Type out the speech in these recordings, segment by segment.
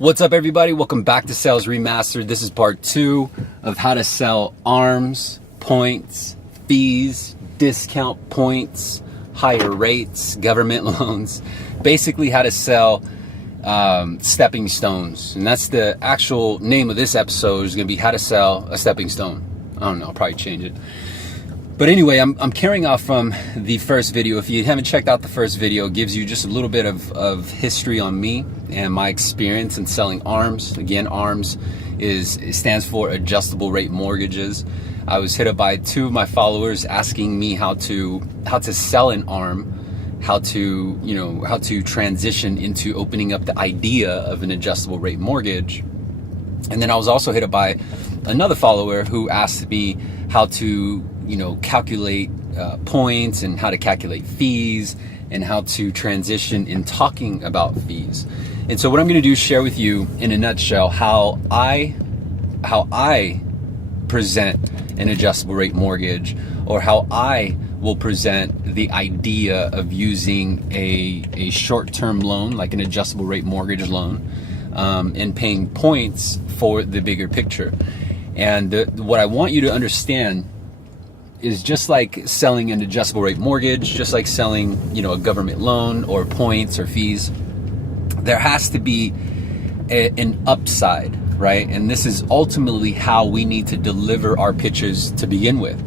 What's up, everybody? Welcome back to Sales Remastered. This is part 2 of how to sell ARMs, points, fees, discount points, higher rates, government loans. Basically how to sell stepping stones. And that's the actual name of this episode, is going to be how to sell a stepping stone. I don't know, I'll probably change it. But anyway, I'm carrying off from the first video. If you haven't checked out the first video, it gives you just a little bit of history on me and my experience in selling ARMs. Again, ARMs it stands for adjustable rate mortgages. I was hit up by 2 of my followers asking me how to sell an ARM, how to transition into opening up the idea of an adjustable rate mortgage. And then I was also hit up by another follower who asked me how to calculate points and how to calculate fees and how to transition in talking about fees. And so what I'm going to do is share with you in a nutshell how I present an adjustable rate mortgage, or how I will present the idea of using a short-term loan like an adjustable rate mortgage loan, and paying points for the bigger picture. And what I want you to understand is, just like selling an adjustable rate mortgage, just like selling, a government loan or points or fees, there has to be an upside, right? And this is ultimately how we need to deliver our pitches to begin with.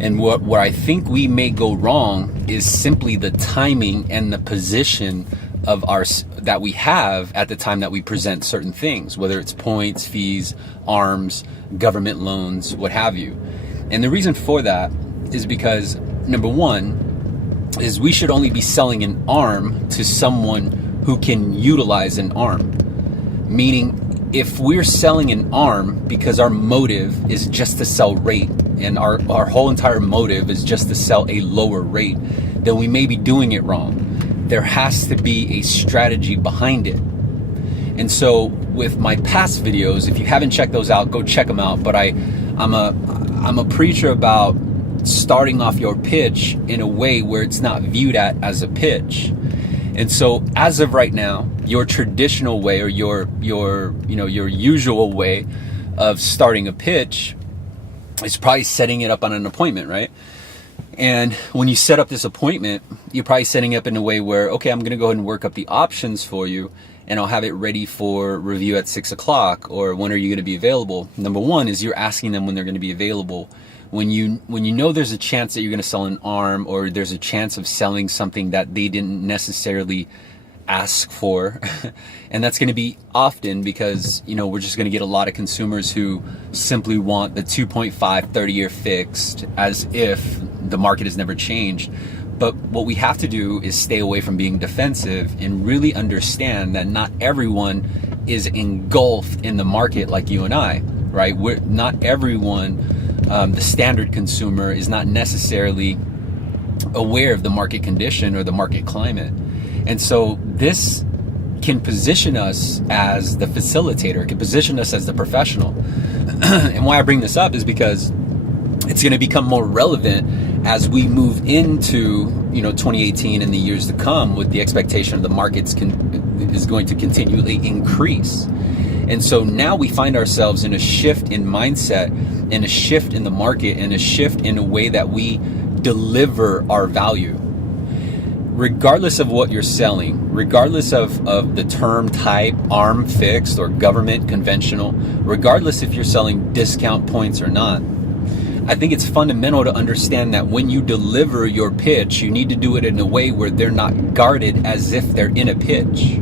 And what I think we may go wrong is simply the timing and the position of that we have at the time that we present certain things, whether it's points, fees, ARMs, government loans, what have you. And the reason for that is because, number one, is we should only be selling an ARM to someone who can utilize an ARM. Meaning, if we're selling an ARM because our motive is just to sell rate, and our whole entire motive is just to sell a lower rate, then we may be doing it wrong. There has to be a strategy behind it. And so with my past videos, if you haven't checked those out, go check them out. But I'm a preacher about starting off your pitch in a way where it's not viewed as a pitch. And so as of right now, your traditional way, or your usual way of starting a pitch is probably setting it up on an appointment, right? And when you set up this appointment, you're probably setting up in a way where, okay, I'm going to go ahead and work up the options for you, and I'll have it ready for review at 6 o'clock, or when are you going to be available? Number one is you're asking them when they're going to be available. When you know there's a chance that you're going to sell an ARM, or there's a chance of selling something that they didn't necessarily ask for, and that's going to be often because we're just going to get a lot of consumers who simply want the 2.5 30-year fixed, as if the market has never changed. But what we have to do is stay away from being defensive and really understand that not everyone is engulfed in the market like you and I, right? Not everyone, the standard consumer, is not necessarily aware of the market condition or the market climate. And so this can position us as the facilitator, it can position us as the professional. And why I bring this up is because it's going to become more relevant as we move into 2018 and the years to come, with the expectation of the markets is going to continually increase. And so now we find ourselves in a shift in mindset, and a shift in the market, and a shift in a way that we deliver our value. Regardless of what you're selling, regardless of the term type, ARM fixed or government conventional, regardless if you're selling discount points or not, I think it's fundamental to understand that when you deliver your pitch, you need to do it in a way where they're not guarded as if they're in a pitch.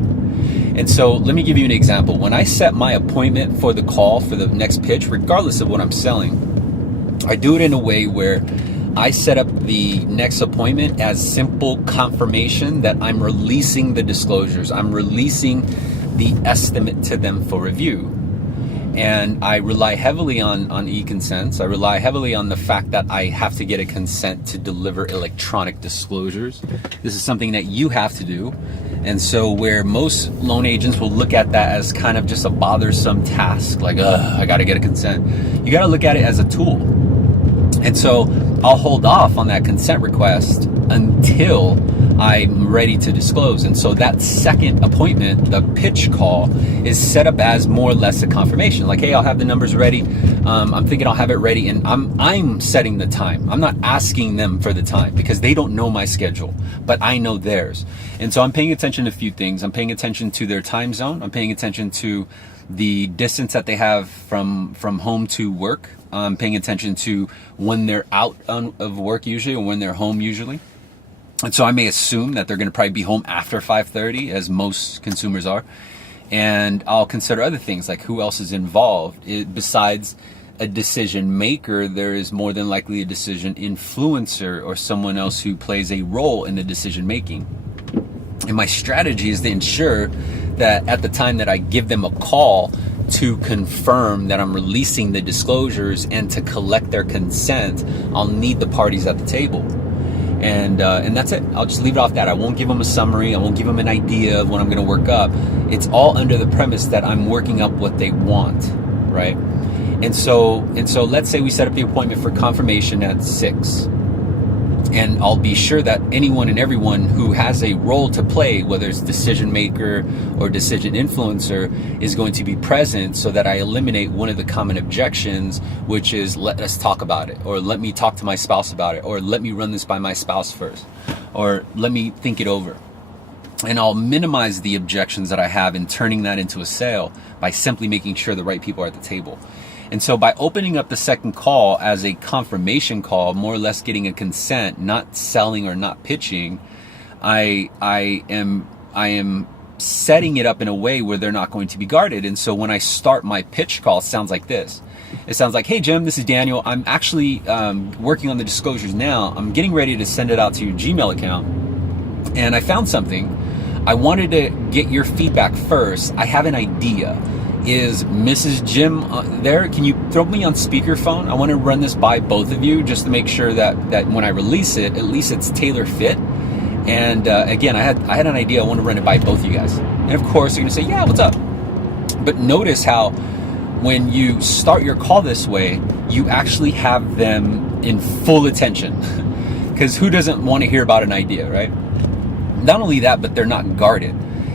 And so let me give you an example. When I set my appointment for the call for the next pitch, regardless of what I'm selling, I do it in a way where I set up the next appointment as simple confirmation that I'm releasing the disclosures. I'm releasing the estimate to them for review. And I rely heavily on e-consents. I rely heavily on the fact that I have to get a consent to deliver electronic disclosures. This is something that you have to do. And so where most loan agents will look at that as kind of just a bothersome task, like, I got to get a consent, you got to look at it as a tool. And so I'll hold off on that consent request until I'm ready to disclose. And so that second appointment, the pitch call, is set up as more or less a confirmation. Like, hey, I'll have the numbers ready. I'm thinking I'll have it ready, and I'm setting the time. I'm not asking them for the time because they don't know my schedule, but I know theirs. And so I'm paying attention to a few things. I'm paying attention to their time zone. I'm paying attention to the distance that they have from home to work. I'm paying attention to when they're out of work usually, or when they're home usually. And so I may assume that they're going to probably be home after 5:30, as most consumers are. And I'll consider other things like who else is involved. Besides a decision maker, there is more than likely a decision influencer or someone else who plays a role in the decision making. And my strategy is to ensure that at the time that I give them a call to confirm that I'm releasing the disclosures and to collect their consent, I'll need the parties at the table. And that's it. I'll just leave it off that. I won't give them a summary. I won't give them an idea of what I'm going to work up. It's all under the premise that I'm working up what they want, right? And so let's say we set up the appointment for confirmation at 6. And I'll be sure that anyone and everyone who has a role to play, whether it's decision maker or decision influencer, is going to be present so that I eliminate one of the common objections, which is let us talk about it, or let me talk to my spouse about it, or let me run this by my spouse first, or let me think it over. And I'll minimize the objections that I have in turning that into a sale by simply making sure the right people are at the table. And so by opening up the second call as a confirmation call, more or less getting a consent, not selling or not pitching, I am setting it up in a way where they're not going to be guarded. And so when I start my pitch call, it sounds like this. It sounds like, hey, Jim, this is Daniel. I'm actually working on the disclosures now. I'm getting ready to send it out to your Gmail account. And I found something. I wanted to get your feedback first. I have an idea. Is Mrs. Jim there? Can you throw me on speakerphone? I want to run this by both of you just to make sure that when I release it, at least it's tailor fit. And again, I had an idea. I want to run it by both of you guys. And of course, you're going to say, yeah, what's up? But notice how when you start your call this way, you actually have them in full attention. Because who doesn't want to hear about an idea, right? Not only that, but they're not guarded.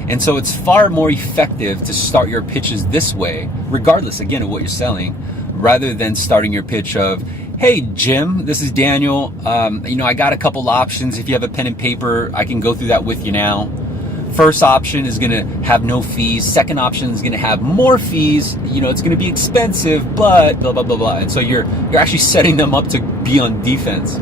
And so it's far more effective to start your pitches this way, regardless, again, of what you're selling, rather than starting your pitch of, hey, Jim, this is Daniel. I got a couple options. If you have a pen and paper, I can go through that with you now. First option is going to have no fees. Second option is going to have more fees. It's going to be expensive, but blah, blah, blah, blah. And so you're actually setting them up to be on defense.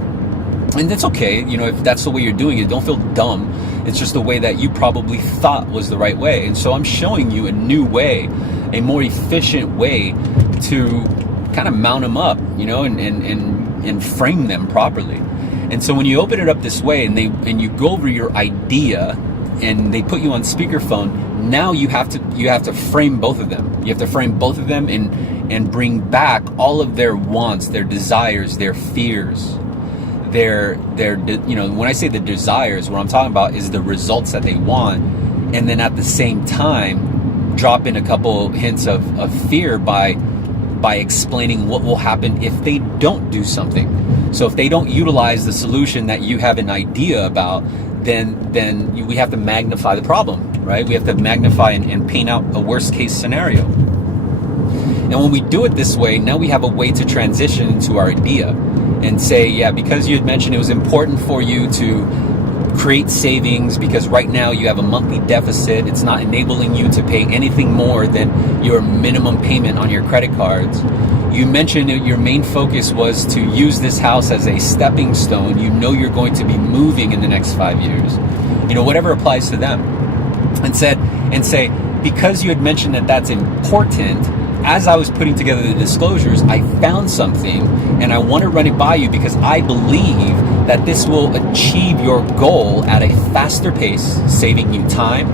And that's okay, if that's the way you're doing it, don't feel dumb. It's just the way that you probably thought was the right way. And so I'm showing you a new way, a more efficient way to kind of mount them up, and frame them properly. And so when you open it up this way and you go over your idea and they put you on speakerphone, now you have to frame both of them. You have to frame both of them and bring back all of their wants, their desires, their fears. When I say the desires, what I'm talking about is the results that they want, and then at the same time drop in a couple hints of fear by explaining what will happen if they don't do something. So if they don't utilize the solution that you have an idea about, then we have to magnify the problem, right? We have to magnify and paint out a worst case scenario. And when we do it this way, now we have a way to transition into our idea and say, yeah, because you had mentioned it was important for you to create savings because right now you have a monthly deficit. It's not enabling you to pay anything more than your minimum payment on your credit cards. You mentioned that your main focus was to use this house as a stepping stone. You're going to be moving in the next 5 years. Whatever applies to them. And say, because you had mentioned that that's important, as I was putting together the disclosures, I found something and I want to run it by you because I believe that this will achieve your goal at a faster pace, saving you time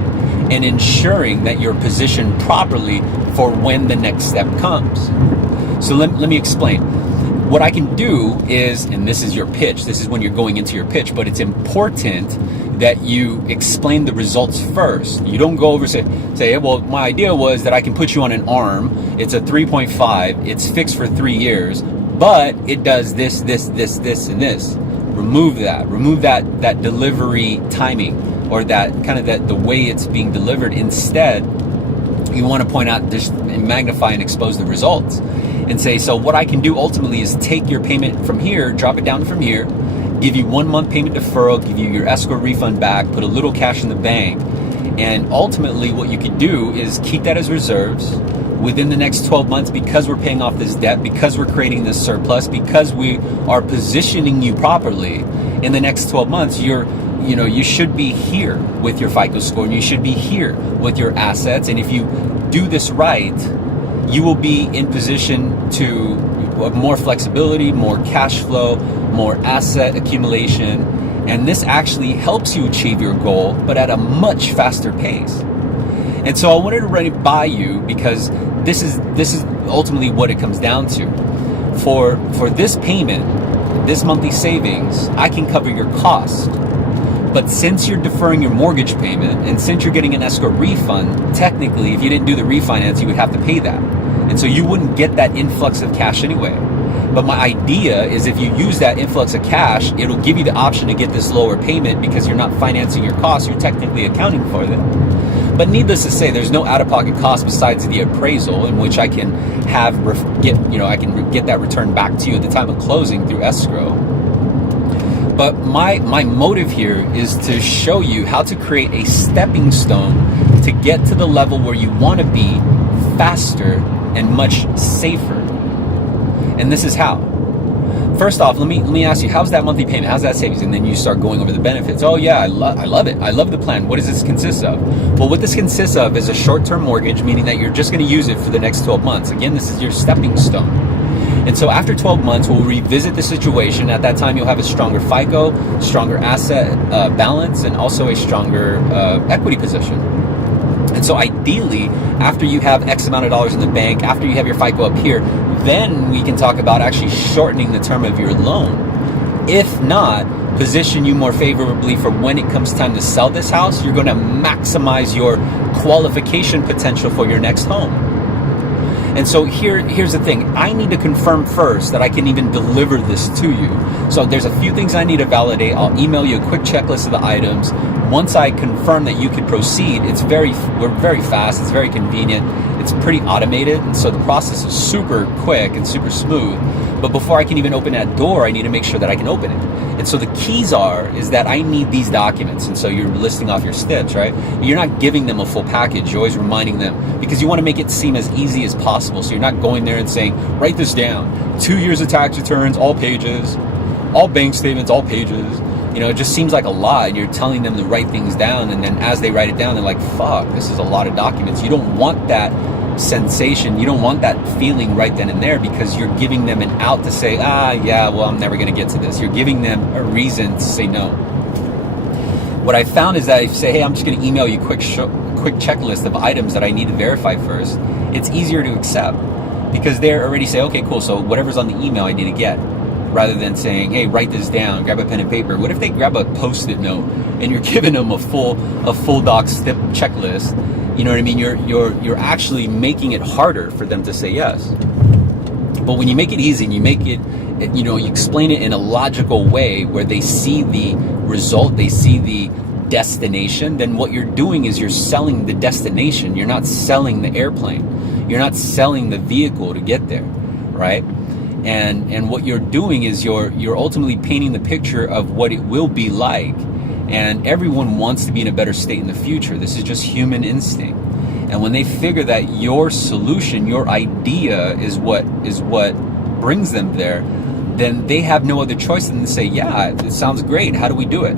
and ensuring that you're positioned properly for when the next step comes. So let me explain. What I can do is, and this is your pitch, this is when you're going into your pitch, but it's important that you explain the results first. You don't go over and say, well, my idea was that I can put you on an arm. It's a 3.5. It's fixed for 3 years, but it does this, this, this, this, and this. remove that delivery timing, or that kind of the way it's being delivered. Instead, you want to point out, just magnify and expose the results, and say, so what I can do ultimately is take your payment from here, drop it down from here, give you 1 month payment deferral, give you your escrow refund back, put a little cash in the bank. And ultimately what you could do is keep that as reserves within the next 12 months, because we're paying off this debt, because we're creating this surplus, because we are positioning you properly. In the next 12 months, you should be here with your FICO score, and you should be here with your assets. And if you do this right, you will be in position to have more flexibility, more cash flow, more asset accumulation. And this actually helps you achieve your goal, but at a much faster pace. And so I wanted to run it by you, because this is ultimately what it comes down to. For this payment, this monthly savings, I can cover your cost. But since you're deferring your mortgage payment, and since you're getting an escrow refund, technically, if you didn't do the refinance, you would have to pay that. And so you wouldn't get that influx of cash anyway. But my idea is, if you use that influx of cash, it'll give you the option to get this lower payment, because you're not financing your costs, you're technically accounting for them. But needless to say, there's no out-of-pocket cost besides the appraisal, in which I can get that return back to you at the time of closing through escrow. But my motive here is to show you how to create a stepping stone to get to the level where you want to be faster and much safer. And this is how. First off, let me ask you, how's that monthly payment? How's that savings? And then you start going over the benefits. Oh yeah, I love it. I love the plan. What does this consist of? Well, what this consists of is a short-term mortgage, meaning that you're just going to use it for the next 12 months. Again, this is your stepping stone. And so after 12 months, we'll revisit the situation. At that time, you'll have a stronger FICO, stronger asset balance, and also a stronger equity position. And so ideally, after you have X amount of dollars in the bank, after you have your FICO up here, then we can talk about actually shortening the term of your loan. If not, position you more favorably for when it comes time to sell this house. You're going to maximize your qualification potential for your next home. And so here's the thing. I need to confirm first that I can even deliver this to you. So there's a few things I need to validate. I'll email you a quick checklist of the items. Once I confirm that you can proceed, we're very fast, it's very convenient, it's pretty automated, and so the process is super quick and super smooth. But before I can even open that door, I need to make sure that I can open it. And so the keys is that I need these documents. And so you're listing off your steps, right? You're not giving them a full package. You're always reminding them, because you want to make it seem as easy as possible. So you're not going there and saying, write this down. 2 years of tax returns, all pages, all bank statements, all pages. It just seems like a lot, and you're telling them to write things down, and then as they write it down, they're like, fuck, this is a lot of documents. You don't want that sensation, you don't want that feeling right then and there, because you're giving them an out to say, yeah, well, I'm never going to get to this. You're giving them a reason to say no. What I found is that if you say, hey, I'm just going to email you a quick checklist of items that I need to verify first, it's easier to accept, because they're already say, okay, cool, so whatever's on the email I need to get. Rather than saying, hey, write this down, grab a pen and paper. What if they grab a Post-it note and you're giving them a full doc step checklist? You know what I mean? You're actually making it harder for them to say yes. But when you make it easy and you make it, you explain it in a logical way where they see the result, they see the destination, then what you're doing is you're selling the destination. You're not selling the airplane. You're not selling the vehicle to get there, right? And what you're doing is you're ultimately painting the picture of what it will be like. And everyone wants to be in a better state in the future. This is just human instinct. And when they figure that your solution, your idea is what brings them there, then they have no other choice than to say, yeah, it sounds great. How do we do it?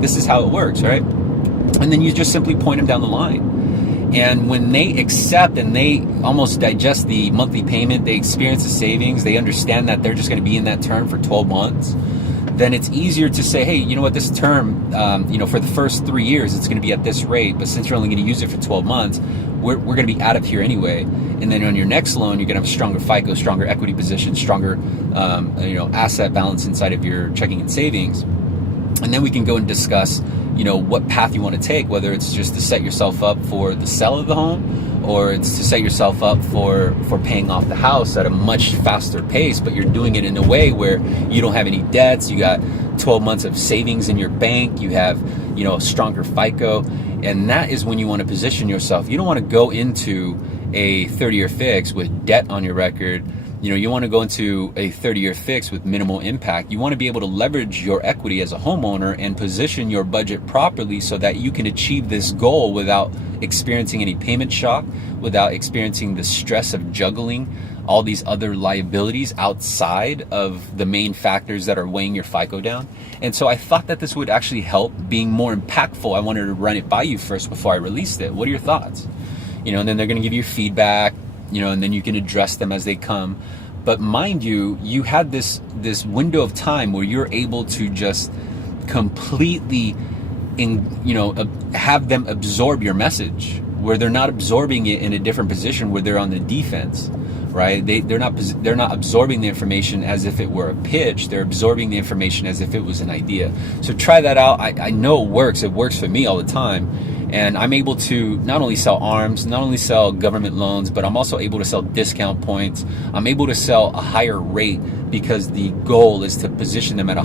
This is how it works, right? And then you just simply point them down the line. And when they accept and they almost digest the monthly payment, they experience the savings, they understand that they're just going to be in that term for 12 months, then it's easier to say, hey, you know what, this term, for the first 3 years, it's going to be at this rate, but since you're only going to use it for 12 months, we're going to be out of here anyway. And then on your next loan, you're going to have a stronger FICO, stronger equity position, stronger, asset balance inside of your checking and savings. And then we can go and discuss, what path you want to take, whether it's just to set yourself up for the sale of the home, or it's to set yourself up for paying off the house at a much faster pace, but you're doing it in a way where you don't have any debts, you got 12 months of savings in your bank, you have, a stronger FICO, and that is when you want to position yourself. You don't want to go into a 30-year fix with debt on your record. You want to go into a 30-year fix with minimal impact. You want to be able to leverage your equity as a homeowner and position your budget properly so that you can achieve this goal without experiencing any payment shock, without experiencing the stress of juggling all these other liabilities outside of the main factors that are weighing your FICO down. And so I thought that this would actually help being more impactful. I wanted to run it by you first before I released it. What are your thoughts? And then they're going to give you feedback, and then you can address them as they come. But mind you, you had this window of time where you're able to just completely have them absorb your message, where they're not absorbing it in a different position where they're on the defense, right? They're not absorbing the information as if it were a pitch. They're absorbing the information as if it was an idea. So try that out. I know it works. It works for me all the time. And I'm able to not only sell ARMs, not only sell government loans, but I'm also able to sell discount points. I'm able to sell a higher rate because the goal is to position them at a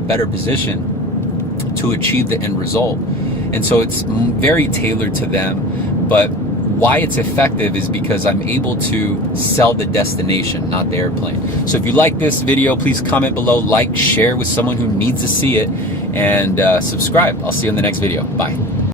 better position to achieve the end result. And so it's very tailored to them. But why it's effective is because I'm able to sell the destination, not the airplane. So if you like this video, please comment below, like, share with someone who needs to see it, and subscribe. I'll see you in the next video. Bye.